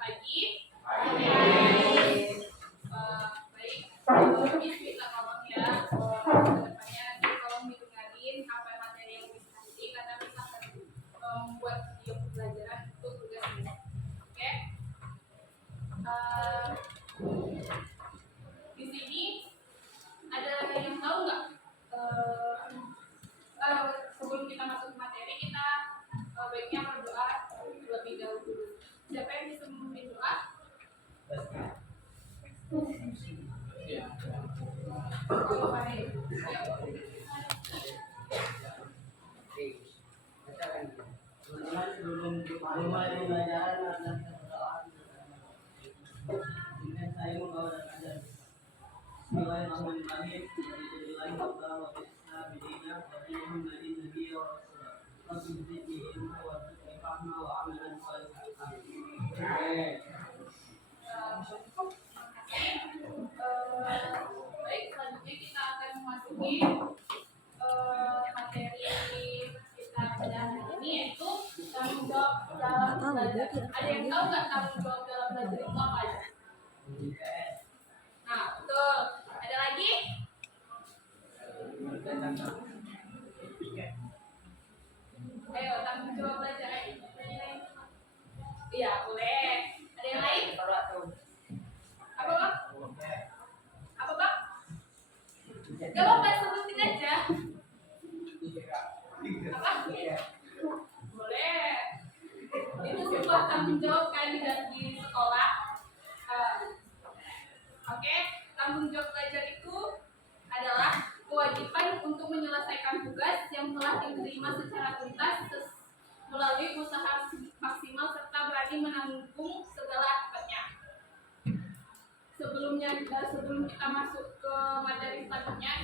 pagi. Baik. Miss minta tolong ya. Kedepannya nanti tolong didengarin apa materi yang Miss kasih karena Miss akan membuat video pembelajaran untuk tugas Miss. Oke? Di sini ada yang tahu nggak? Sebelum kita masuk ke materi, kita baiknya berdoa terlebih dahulu. Siapa yang bisa memimpin doa? Sebelum mulai pembelajaran adalah berdoa. Dengan saya membawa dan ajar. Bismillahirrahmanirrahim. Alhamdulillahi rabbil alamin. Muhammadin nabiyyi wa rasulullah. Rabbi zidni ilma wa zidni fahma wa amalan shalihan. Baik, selanjutnya kita akan memasuki materi kita pada hari ini, yaitu tanggung jawab dalam belajar. Ada yang tahu nggak tanggung jawab dalam belajar itu apa aja? Nah, betul. Ada lagi? Ayo, tanggung jawab belajar. Iya, boleh. Ada yang lain? Apa, Bang? Apa, Bang? Gak apa-apa, sebutin aja. Apa? Boleh. Itu sebuah tanggung jawab kandidat di sekolah. Oke, tanggung jawab belajar itu adalah kewajiban untuk menyelesaikan tugas yang telah diterima secara tuntas melalui usaha maksimal serta berani menanggung segala akibatnya. Sebelum kita masuk ke materi selanjutnya,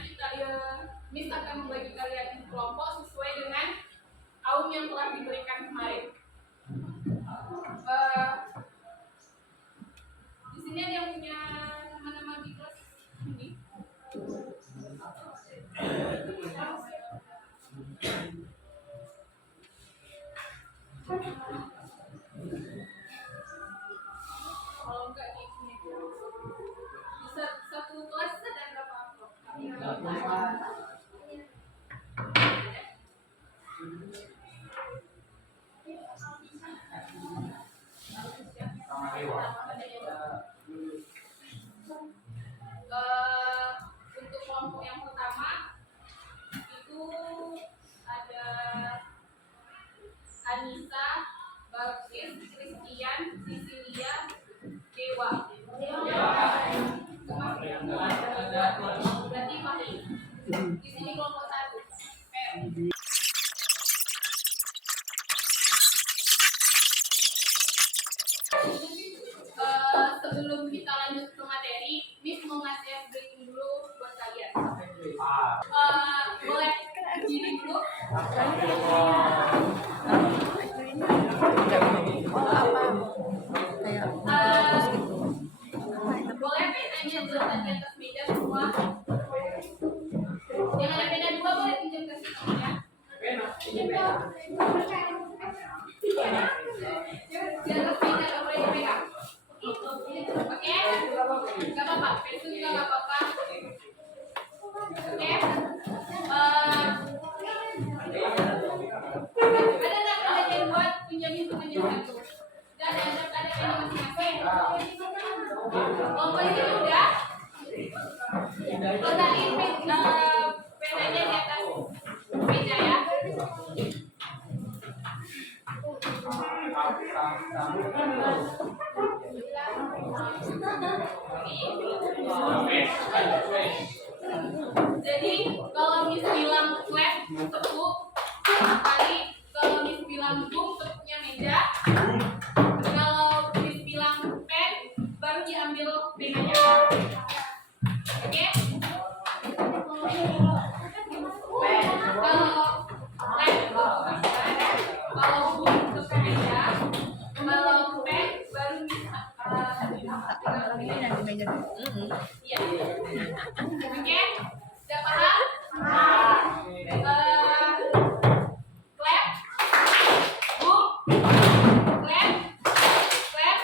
Miss akan membagi kalian di kelompok sesuai dengan kaum yang telah diberikan kemarin. Di sini ada yang punya nama-nama di kelas ini? Kalau enggak di sini. Bisa satu kelas ada berapa kelompok? Untuk kelompok yang pertama itu ada Anissa, Balkis, Christian, Cecilia, Dewa. Berarti Fahri. Di sini kelompok satu. Sebelum kita lanjut ke materi, Miss mau ngasih briefing dulu buat kalian. Boleh gini dulu? Boleh pinjam jelasan di atas meja semua. Yang ada beda dua boleh pinjam ke sini ya. Pinjam ya. Di atas meja nggak boleh dipegang. Oke? Gak apa-apa. Pensil juga gak apa-apa. Oke? Ada nggak pertanyaan buat pinjamin satu? Dan ada ini masing-masing. Kelompok ini udah. Letakkan penanya di atas meja ya. Jadi kalau Miss bilang clap tepuk kali, kalau Miss bilang boom tepuknya meja, kalau Miss bilang pen baru diambil penanya. Oke? Kalau clap tepuk meja, kalau boom tepuk meja, kalau pen baru Miss ini nanti meja. Iya. Oke? Udah paham? Clap, boom, clap, clap,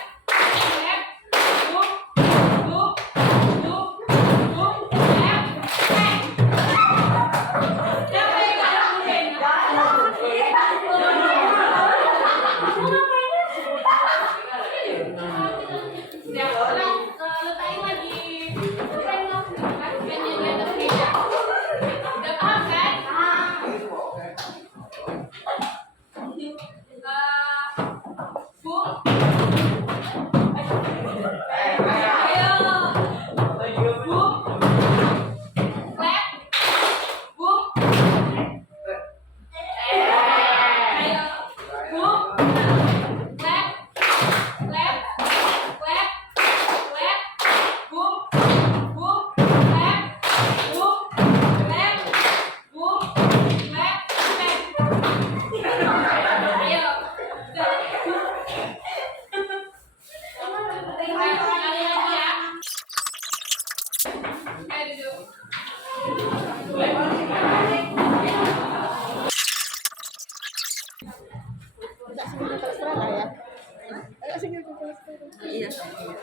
Iya.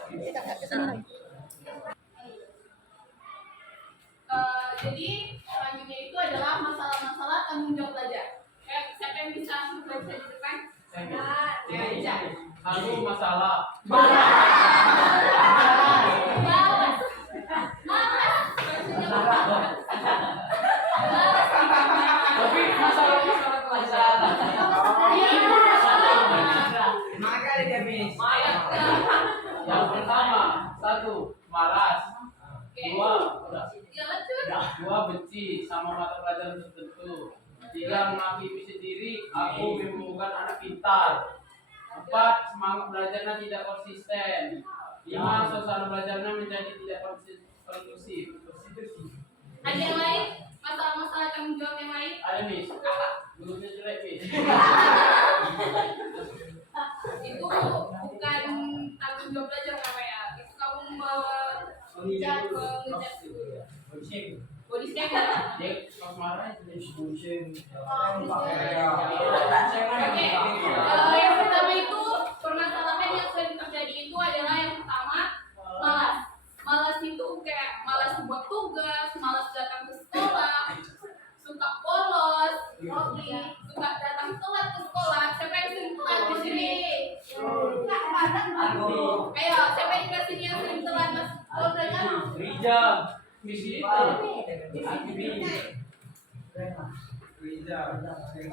Kita nggak kesana. Jadi selanjutnya itu adalah masalah-masalah tanggung jawab belajar. Siapa yang bisa baca di depan? Baca. Satu masalah. Malas. Bacanya malas. Tapi masalah pelajaran. Makanya dia bis. Yang pertama, satu malas. Dua, Ya lanjut. dua benci sama mata pelajaran tertentu. Tiga menghakimi sendiri. Aku bukan anak pintar. Empat, semangat belajarnya tidak konsisten. Lima, suasana belajarnya menjadi tidak kondusif. Ada yang lain? Masalah-masalah tanggung jawab yang lain? Ada mis. Apa? Gurunya jelek mis. Itu bukan tanggung jawab belajar namanya. Itu kamu mengejar body shaming. Dia pas marah itu Oke, yang pertama itu permasalahan yang sering terjadi itu adalah yang pertama malas. Malas itu kayak malas buat tugas, malas datang ke sekolah, suka bolos, suka datang telat ke sekolah. Siapa yang sering telat di sini? Ayo, siapa yang di sini yang sering telat mas? Kalau belajar? Rija, misi itu.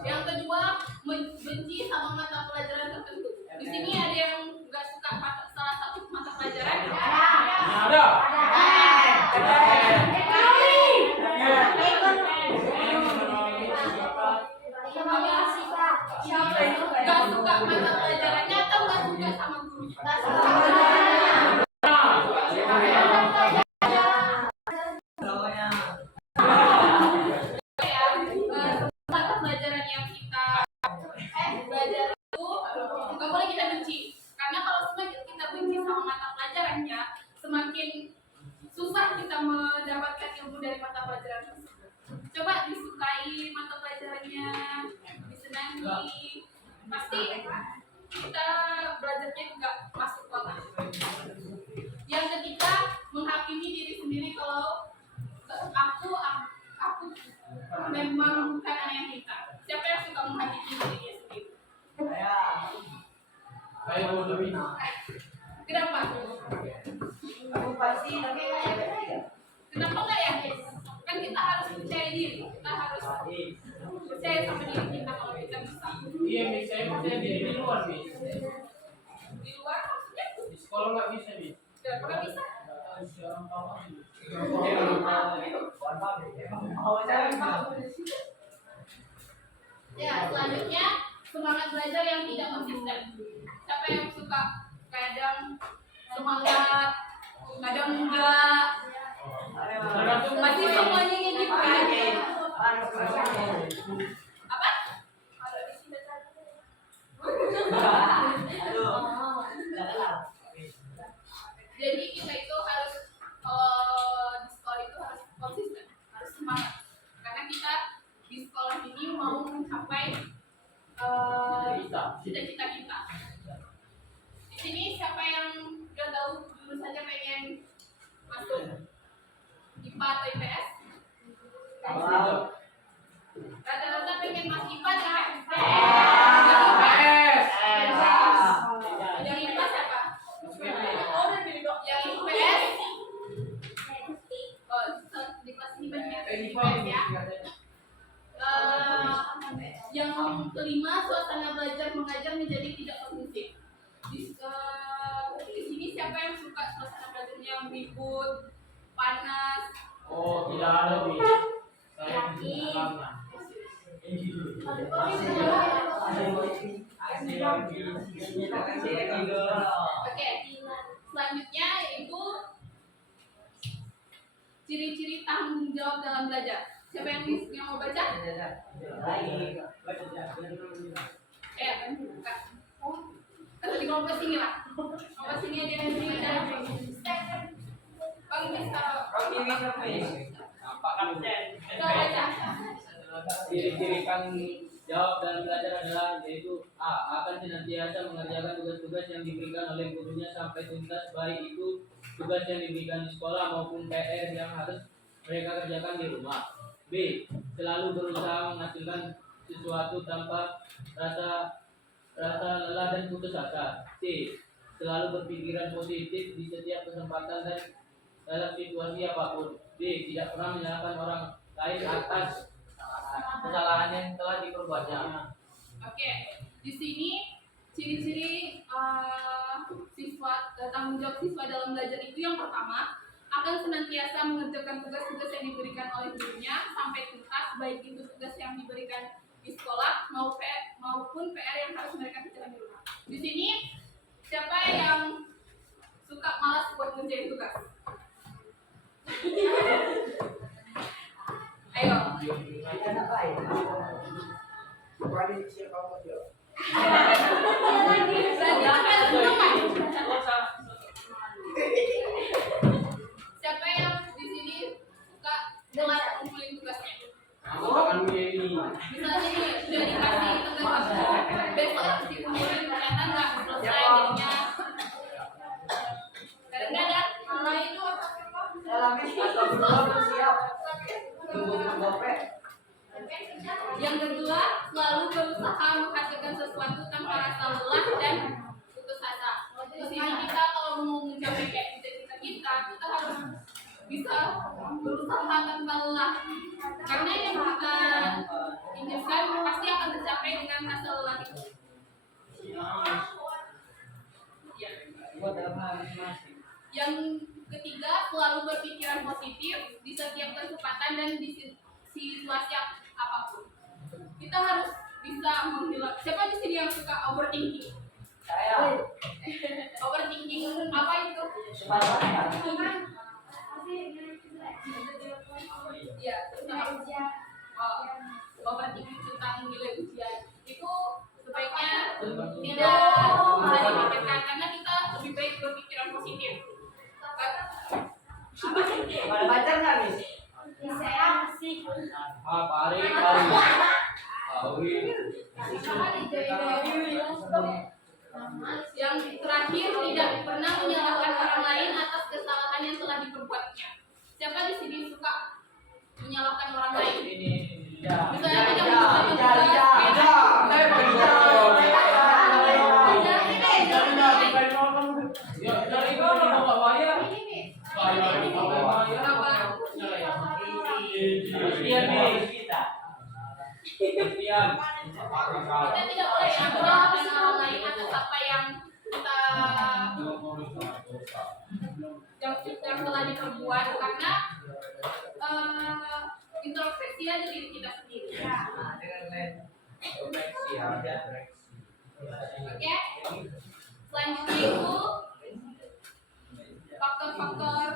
Yang kedua, benci sama mata pelajaran tertentu. Di sini ada yang nggak suka salah satu mata pelajaran? Ada. Nggak suka mata pelajarannya atau nggak suka sama gurunya? Mata pelajaran yang kita belajar itu nggak boleh kita benci, karena kalau semakin kita benci sama mata pelajarannya, semakin susah kita mendapatkan ilmu dari mata pelajaran tersebut. Coba disukai mata pelajarannya, disenangi, pasti kita belajarnya juga masuk banget. Yang ketiga, menghakimi diri sendiri kalau aku memang bukan anak yang pintar. Siapa yang suka menghakimi dirinya sendiri? Ayo lebih. Kenapa? Aku pasti Kenapa nggak yakin? Kan kita harus percaya diri, kita harus percaya sama diri kita kalau kita bisa. Iya mis, saya percaya diri di luar mis. Di luar maksudnya Di sekolah nggak bisa mis. tidak pernah bisa. Sekarang tahu mis. Ya, selanjutnya semangat belajar yang tidak konsisten. Siapa yang suka kadang semangat, kadang enggak? Masih semuanya gitu kan? Apa? Ada di sini. Jadi kita itu harus di sekolah itu harus konsisten, harus semangat. Karena kita di sekolah ini mau mencapai cita-cita kita. Di sini siapa yang udah tahu jurusannya pengen masuk IPA atau IPS? Rata-rata pengen masuk IPA atau IPS? Yang IPA siapa? Yang IPS? Oh, di kelas ini banyak IPS ya. Yang kelima, suasana belajar mengajar menjadi tidak kondusif. Di sini siapa yang suka suasana belajarnya yang ribut, panas? Oh tidak ada mis. Saya di sana. Oke, selanjutnya yaitu ciri-ciri tanggung jawab dalam belajar. Siapa yang mau baca? Buka. Atau di kelompok sini lah. Kelompok sini aja yang sini ada. Bang bisa. Apa kan? Coba baca. Ciri-ciri kan Jawab dalam belajar adalah yaitu A. Akan senantiasa mengerjakan tugas-tugas yang diberikan oleh gurunya sampai tuntas, baik itu tugas yang diberikan di sekolah maupun PR yang harus mereka kerjakan di rumah. B. Selalu berusaha menghasilkan sesuatu tanpa rasa lelah dan putus asa. C. Selalu berpikiran positif di setiap kesempatan dan dalam situasi apapun. D. Tidak pernah menyalahkan orang lain atas kesalahan yang telah diperbuatnya. Oke, di sini ciri-ciri tanggung jawab siswa dalam belajar itu yang pertama akan senantiasa mengerjakan tugas-tugas yang diberikan oleh gurunya sampai tuntas, baik itu tugas yang diberikan di sekolah maupun PR yang harus mereka kerjakan di rumah. Di sini siapa yang suka malas buat ngerjain tugas? Ayo. Kita apa ya? Bukan siapa mau dia. Siapa yang di sini suka telat ngumpulin tugasnya? Aku akan ini. Misalnya nih, udah dikasih tugas kamu, besok dikumpulin ternyata nggak selesai jadinya. Kadang-kadang malah itu Dalamnya atau belum siap. Tunggu gope. yang kedua, selalu berusaha menghasilkan sesuatu tanpa rasa lelah dan putus asa. Di sini kita kalau mau mencapai kayak cita-cita kita harus bisa berusaha tanpa lelah. Karena yang kita inginkan pasti akan tercapai dengan rasa lelah itu. Ya. Yang ketiga, selalu berpikiran positif di setiap kesempatan dan di situasi apapun. Kita harus bisa menghilangkan. Siapa di sini yang suka overthinking? Saya. Overthinking apa itu? Ya, overthinking tentang nilai ujian itu sebaiknya tidak usah dipikirkan karena kita lebih baik berpikiran positif. Pada pacar nggak nih? Pari. Yang terakhir, tidak pernah menyalahkan orang lain atas kesalahan yang telah diperbuatnya. Siapa di sini suka menyalahkan orang lain? Misalnya tidak mengerjakan kita tidak boleh menyalahkan orang lain atas apa yang yang telah diperbuat karena introspeksi aja diri kita sendiri. Oke. Selanjutnya itu faktor-faktor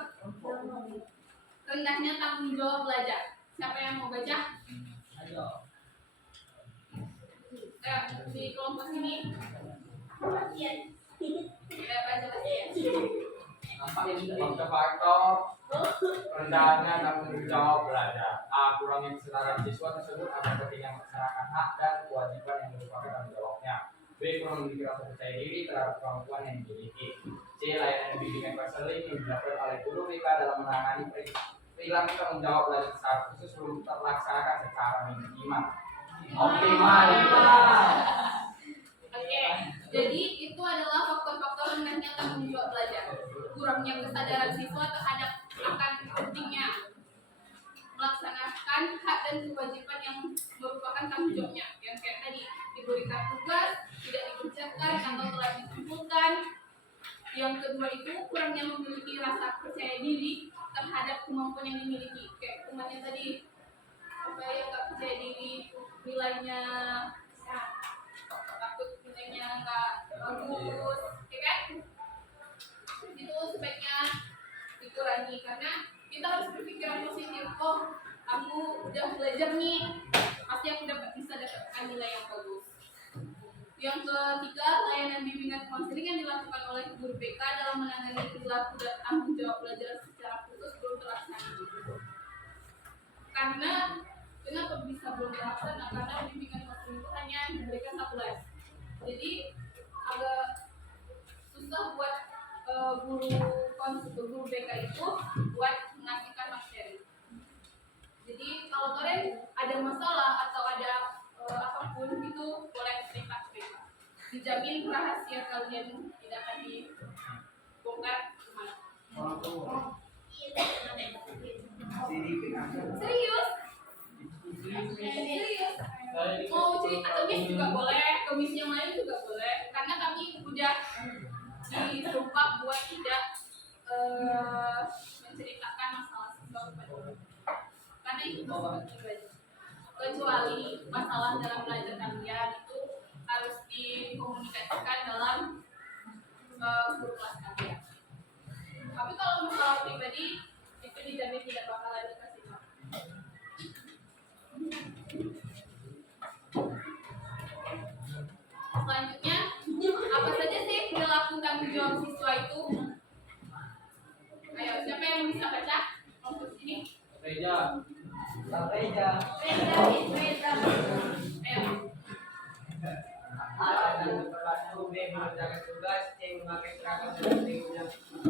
rendahnya tanggung jawab belajar. Siapa yang mau baca? Di kelompok sini. Baca lagi ya. Faktor rendahnya tanggung jawab belajar. A. Kurangnya kesadaran siswa tersebut akan pentingnya melaksanakan hak dan kewajiban yang merupakan tanggung jawabnya. B. Kurang memiliki rasa percaya diri terhadap kemampuan yang dimiliki. C. Layanan bimbingan konseling yang dilakukan oleh guru BK dalam menangani perilaku tanggung jawab belajar secara khusus belum terlaksanakan secara optimal. Oke, jadi itu adalah faktor-faktor rendahnya tanggung jawab belajar. Kurangnya kesadaran siswa terhadap akan pentingnya melaksanakan hak dan kewajiban yang merupakan tanggung jawabnya. Yang kayak tadi, diberikan tugas, tidak dikerjakan atau telah dikumpulkan. Yang kedua itu kurangnya memiliki rasa percaya diri terhadap kemampuan yang dimiliki. Kayak kemarin tadi, apa yang nggak percaya diri, nilainya takut nilainya nggak bagus, ya kan? Itu sebaiknya dikurangi karena kita harus berpikiran positif. Oh, aku udah belajar nih, pasti aku bisa dapatkan nilai yang bagus. Yang ketiga, layanan bimbingan konseling yang dilakukan oleh guru BK dalam menangani perilaku dan tanggung jawab belajar secara khusus belum terlaksana. Karena kenapa bisa belum terlaksana? Karena bimbingan konseling itu hanya diberikan satu les. Jadi agak susah buat guru BK itu buat mengasihkan materi. Jadi kalau kalian ada masalah atau ada apapun itu boleh cerita. Dijamin rahasia kalian tidak akan dibongkar kemana. Serius? Serius? Mau cerita ke Miss juga boleh, ke Miss yang lain juga boleh. Karena kami udah disumpah buat tidak menceritakan masalah siswa kepada umum. Karena itu masalah pribadi. Kecuali masalah dalam belajar kalian itu harus dikomunikasikan dalam grup kelas kalian. Tapi kalau masalah pribadi itu dijamin tidak bakalan dikasih tahu. Selanjutnya, apa saja sih perilaku tanggung jawab siswa itu? Ayo, siapa yang bisa baca? Untuk sini. Reja. Reza. Ayo. A dan berlaku, B mengerjakan tugas, C memakai seragam dan D berlangsung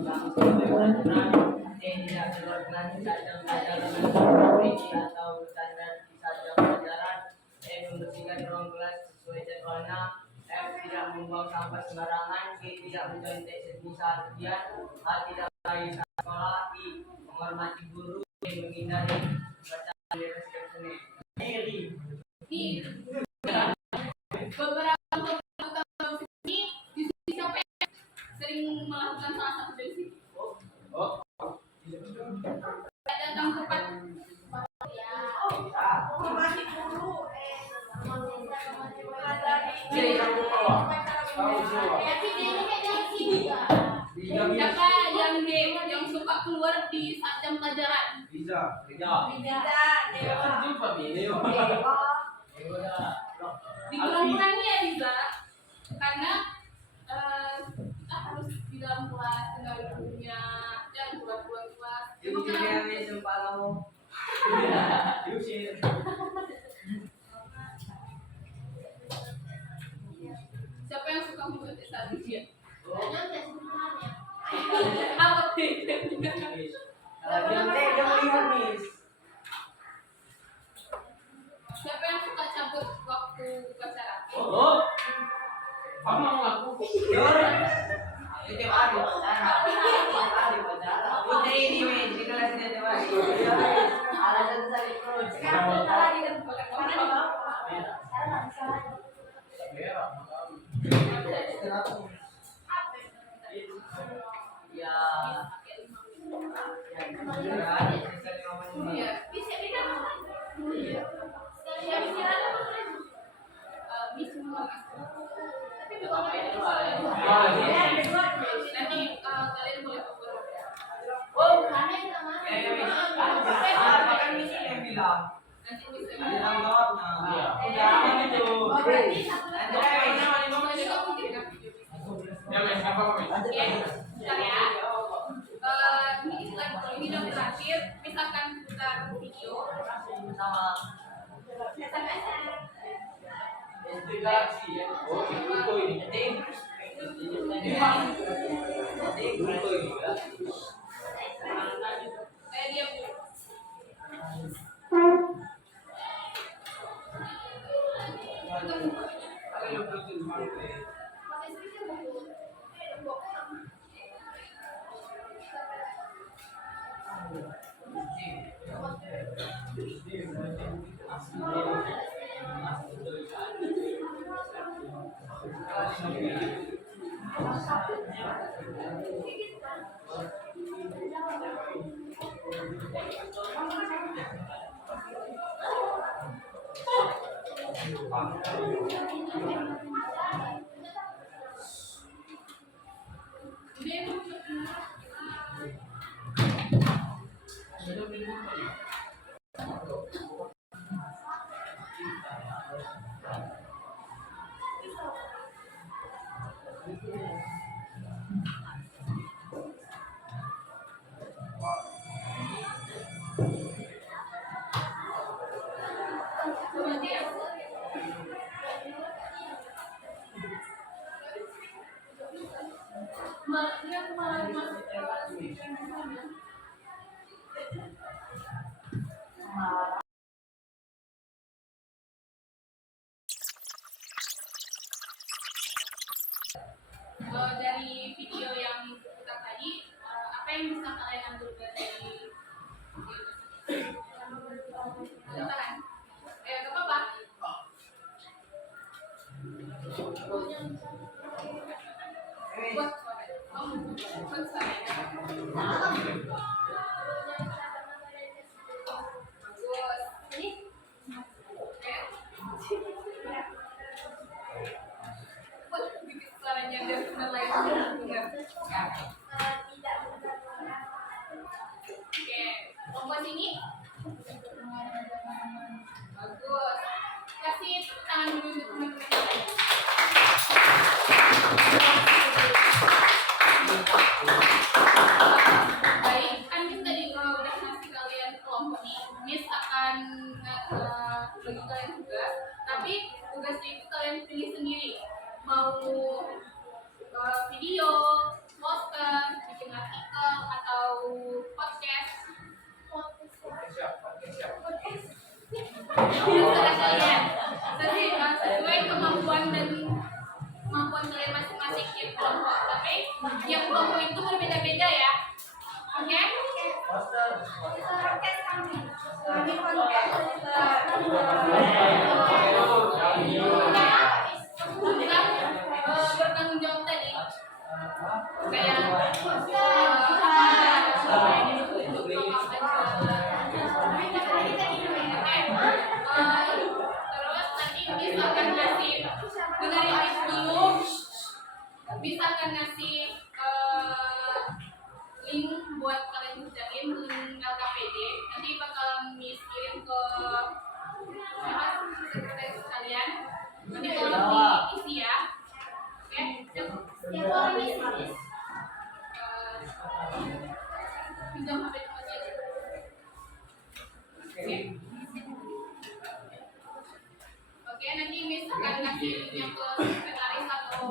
C tidak berorganisasi saat belajar dengan berisi atau bertanda di saat jam pelajaran, E membersihkan ruang kelas sesuai jadwalnya, F tidak membuang sampah sembarangan, G tidak mencontek seni saat ujian, H tidak meraih saat sekolah, I menghormati guru, D menghindari bacaan di resepsionis. Nih, beberapa untuk ini di sini siapa yang sering melakukan salah satu dari sini? Datang tepat. Ya. Hormati guru. Siapa yang suka keluar di saat jam pelajaran? Riza. Jumpa video. Dikurang-kurangi ya Riza, karena kita harus di dalam kelas dengan gurunya dan keluar kelas. Siapa yang suka mencontek saat ujian? Apa bedanya? Siapa yang suka cabut waktu upacara? Kamu mau ngaku? Putri ini di kelas dia coba. Alasan saya terus. Sekarang kita lagi dan boleh Ya. Iya, bisa kita. Ya istirahat apa kan? Bisa tapi bukan nanti kalian boleh nanti bisa ini udah terakhir, misalkan kita video sama Galaksi ya. Oh, itu ini. dia Dia malah masuk ke speaker sana. Dari video yang kita tadi, apa yang bisa kalian ambil dari video tersebut? Tahan. Gak apa-apa. Buat suaranya biar kita lain dengar. Oke, kelompok sini. Bagus. Kasih tepuk tangan dulu untuk teman-teman. Baik, kan Miss tadi udah ngasih kalian kelompok nih. Miss akan bagi kalian tugas, tapi tugasnya itu kalian pilih sendiri. Mau video, poster, bikin artikel, atau podcast. Terserah kalian. Sesuai kemampuan kalian masing-masing tiap kelompok. Tapi tiap kelompok itu berbeda-beda ya. Oke? Bertanggung jawab tadi. Kayak terus nanti bisa akan ngasih dengerin Miss dulu, bisa akan ngasih link buat kalian kerjain, link LKPD. Nanti bakal Miss kirim ke sekretaris kalian. Nanti tolong diisi ya. Oke? Yang orang Miss pinjam HP temannya aja. Oke? Oke, nanti Miss akan ngasih linknya ke sekretaris atau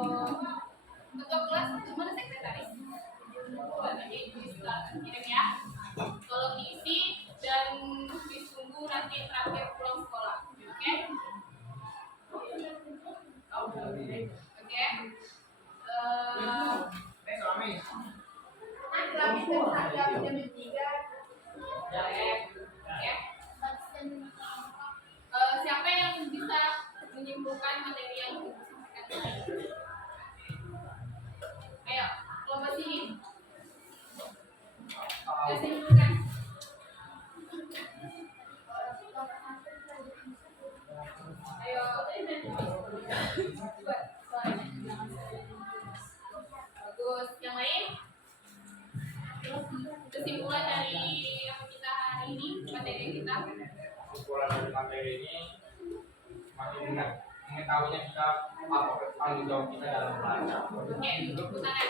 ketua kelas. Mana sekretaris? Nanti Miss akan kirim ya. Tolong diisi dan Miss tunggu nanti terakhir pulang sekolah. Oke? Oke? Siapa yang bisa menyimpulkan materi yang disampaikan tadi? Ayo, kelompok sini. Bisa menyimpulkan. Ayo, buat suaranya. Bagus. Yang lain? Kesimpulan dari yang kita hari ini, materi kita. Kesimpulan dari materi ini makin mengetahuinya kita apa tanggung jawab kita dalam belajar. Oke, tepuk tangan.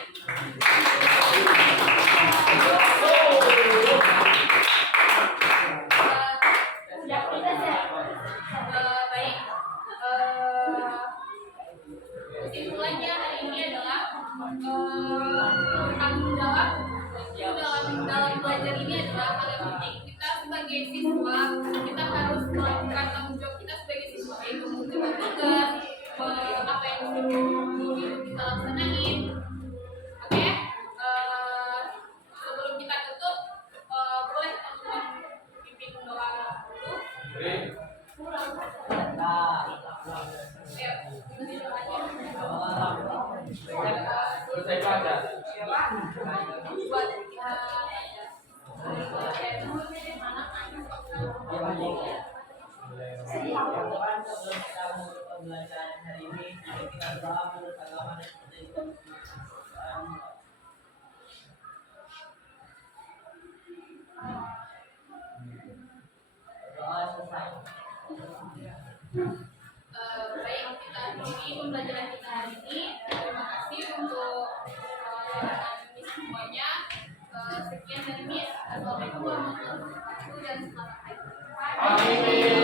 Baik. Kesimpulannya hari ini adalah tanggung jawab dalam belajar ini adalah hal yang penting. Kita sebagai siswa, kita harus melakukan tanggung jawab kita sebagai siswa, yaitu mengerjakan tugas, apa yang dulu kita laksanain. Oke? Sebelum kita tutup, boleh teman-teman pimpin doa dulu. Selesai baca. Pembelajaran hari ini kita berdoa menurut agama dan seperti itu. Doa selesai. Baik, kita akhiri pembelajaran kita hari ini. Terima kasih untuk Miss semuanya. Sekian dari Miss. Assalamualaikum warahmatullahi wabarakatuh dan selamat hari.